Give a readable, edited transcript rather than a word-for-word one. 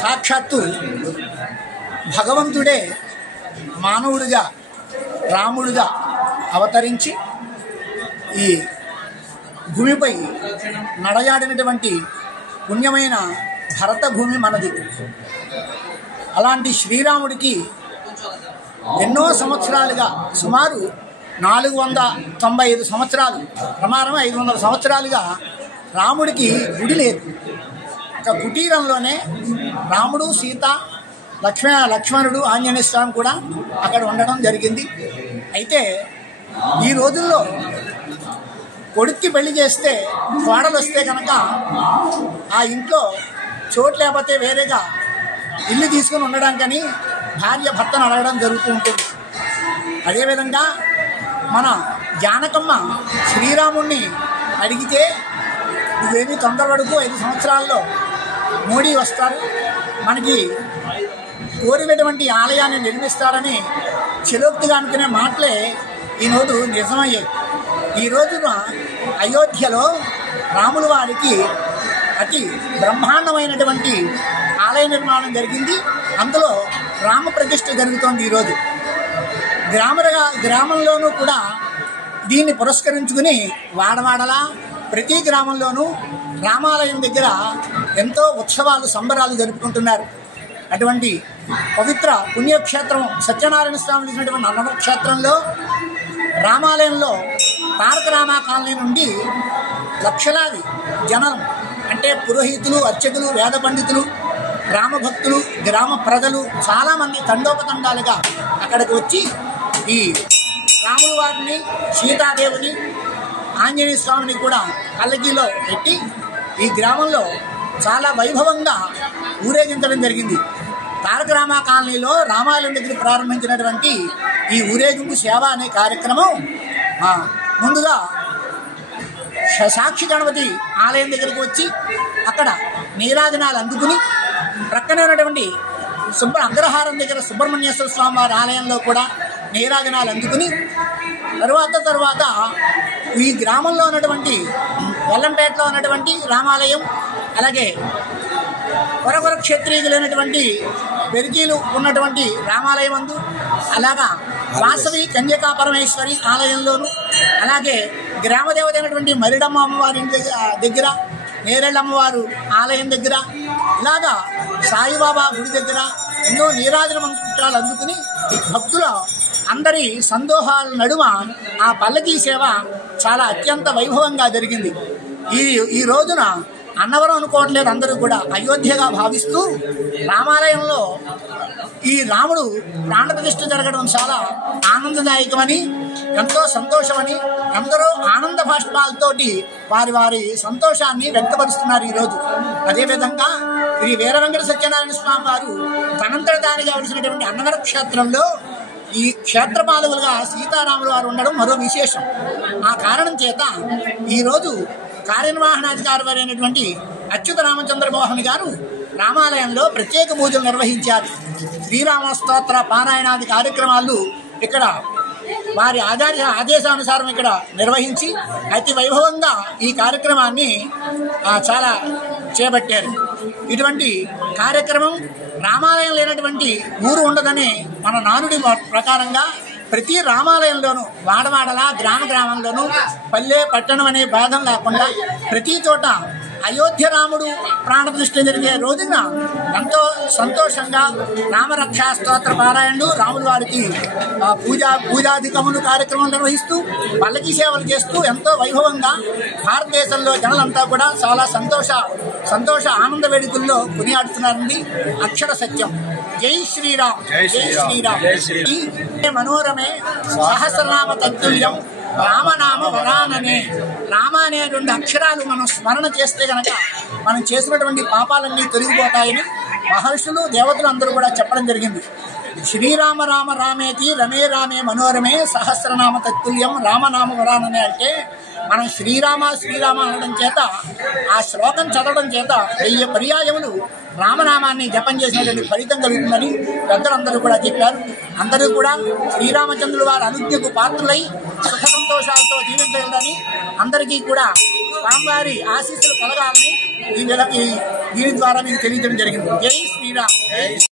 సాక్షాత్తు భగవంతుడే మానవుడిగా రాముడిగా అవతరించి ఈ భూమిపై నడయాడినటువంటి పుణ్యమైన భరత భూమి మనది. అలాంటి శ్రీరాముడికి ఎన్నో సంవత్సరాలుగా సుమారు 495 సంవత్సరాలు, ప్రమాణం 500 సంవత్సరాలుగా రాముడికి గుడి లేదు. ఒక కుటీరంలోనే రాముడు, సీత, లక్ష్మణుడు, ఆంజనేయ స్వామి కూడా అక్కడ ఉండడం జరిగింది. అయితే ఈ రోజుల్లో కొడుక్కి పెళ్లి చేస్తే కోడలు వస్తే కనుక ఆ ఇంట్లో చోటు లేకపోతే వేరేగా ఇల్లు తీసుకుని ఉండడానికని భార్య భర్తను అడగడం జరుగుతూ ఉంటుంది. అదేవిధంగా మన జానకమ్మ శ్రీరాముణ్ణి అడిగితే నువ్వేమీ తొందరపడుకు, 5 సంవత్సరాల్లో మోడీ వస్తారు, మనకి కోరినటువంటి ఆలయాన్ని నిర్మిస్తారని చిలోక్తిగా అనుకునే మాటలే ఈరోజు నిజమయ్యాయి. ఈ రోజున అయోధ్యలో రాముల వారికి అతి బ్రహ్మాండమైనటువంటి ఆలయ నిర్మాణం జరిగింది. అందులో రామ ప్రతిష్ఠ జరుగుతోంది. ఈరోజు గ్రామంలోనూ కూడా దీన్ని పురస్కరించుకుని వాడవాడలా ప్రతి గ్రామంలోనూ రామాలయం దగ్గర ఎంతో ఉత్సవాలు, సంబరాలు జరుపుకుంటున్నారు. అటువంటి పవిత్ర పుణ్యక్షేత్రం సత్యనారాయణ స్వామి ఇచ్చినటువంటి అన్నవర క్షేత్రంలో రామాలయంలో తారక రామ కాలనీ నుండి లక్షలాది జనం, అంటే పురోహితులు, అర్చకులు, వేద పండితులు, గ్రామ భక్తులు, గ్రామ ప్రజలు చాలామంది తండోపతండాలుగా అక్కడికి వచ్చి ఈ రాముల వారిని, సీతాదేవిని, ఆంజనేయ స్వామిని కూడా పల్లకీలో పెట్టి ఈ గ్రామంలో చాలా వైభవంగా ఊరేగించడం జరిగింది. తారక రామ కాలనీలో రామాలయం దగ్గర ప్రారంభించినటువంటి ఈ ఊరేగింపు సేవ అనే కార్యక్రమం ముందుగా సాక్షి గణపతి ఆలయం దగ్గరికి వచ్చి అక్కడ నీరాజనాలు అందుకుని ప్రక్కనే ఉన్నటువంటి అగ్రహారం దగ్గర సుబ్రహ్మణ్యేశ్వర స్వామి వారి ఆలయంలో కూడా నీరాజనాలు అందుకుని తర్వాత ఈ గ్రామంలో ఉన్నటువంటి వల్లంపేటలో ఉన్నటువంటి రామాలయం, అలాగే కొరకొర క్షత్రియులైనటువంటి పెరికీలు ఉన్నటువంటి రామాలయం అందు, అలాగా వాసవి కన్యకా పరమేశ్వరి ఆలయంలోను, అలాగే గ్రామదేవత అయినటువంటి మరిడమ్మ అమ్మవారి దగ్గర, నేరెళ్ళమ్మవారు ఆలయం దగ్గర, ఇలాగా సాయిబాబా గుడి దగ్గర ఎన్నో నీరాజన మంత్రాలు అందుకుని భక్తుల అందరి సందోహాల నడుమ ఆ పల్లకీ సేవ చాలా అత్యంత వైభవంగా జరిగింది. ఈ రోజున అన్నవరం అనుకోవట్లేదు, అందరూ కూడా అయోధ్యగా భావిస్తూ రామాలయంలో ఈ రాముడు ప్రాణప్రతిష్ఠ జరగడం చాలా ఆనందదాయకమని, ఎంతో సంతోషమని అందరూ ఆనంద భాష్పాలతోటి వారి సంతోషాన్ని వ్యక్తపరుస్తున్నారు ఈరోజు. అదేవిధంగా శ్రీ వీర వెంకట సత్యనారాయణ స్వామి వారు తనంతట తానుగా వెలిసినటువంటి అన్నవర క్షేత్రంలో ఈ క్షేత్రపాలకులుగా సీతారాముల వారు ఉండడం మరో విశేషం. ఆ కారణం చేత ఈరోజు కార్యనిర్వహణాధికారి అయినటువంటి అచ్యుత రామచంద్రమోహన్ గారు రామాలయంలో ప్రత్యేక పూజలు నిర్వహించారు. శ్రీరామ స్తోత్ర పారాయణాది కార్యక్రమాలు ఇక్కడ వారి ఆదేశానుసారం ఇక్కడ నిర్వహించి అతి వైభవంగా ఈ కార్యక్రమాన్ని చాలా చేపట్టారు. ఇటువంటి కార్యక్రమం రామాలయం లేనటువంటి ఊరు ఉండదని మన నానుడి ప్రకారంగా ప్రతి రామాలయంలోనూ వాడవాడలా, గ్రామంలోనూ, పల్లె పట్టణం అనే భేదం లేకుండా ప్రతి చోట అయోధ్య రాముడు ప్రాణప్రతిష్ఠ జరిగే రోజున ఎంతో సంతోషంగా రామరక్షా స్తోత్ర పారాయణలు, రాముల వారికి పూజాధికములు కార్యక్రమాలు నిర్వహిస్తూ పల్లకీ సేవలు చేస్తూ ఎంతో వైభవంగా భారతదేశంలో జనులంతా కూడా చాలా సంతోష ఆనంద వేడుకల్లో కొనియాడుతున్నారండి. అక్షర సత్యం. జై శ్రీరామ్, జై శ్రీరామ్. మనోరమే సహస్రనామ తత్తుల్యం రామనామ వరాననే. రామ అనే 2 అక్షరాలు మనం స్మరణ చేస్తే గనక మనం చేసినటువంటి పాపాలన్నీ తొలగిపోతాయని మహర్షులు, దేవతలు అందరూ కూడా చెప్పడం జరిగింది. శ్రీరామ రామ రామేతి రమే రామే మనోరమే సహస్రనామ తత్తుల్యం రామనామ వరాననే అంటే మనం శ్రీరామ అనడం చేత, ఆ శ్లోకం చదవడం చేత 1000 పర్యాయములు రామనామాన్ని జపం చేసినటువంటి ఫలితం కలుగుతుందని పెద్దలందరూ కూడా చెప్పారు. అందరూ కూడా శ్రీరామచంద్రుల వారి అనుజ్ఞకు పాత్రులై సుఖ సంతోషాలతో జీవించాలని, అందరికీ కూడా స్వామివారి ఆశీస్సులు కలగాలని దీని ద్వారా మీకు తెలియజేయడం జరిగింది. జై శ్రీరామ్.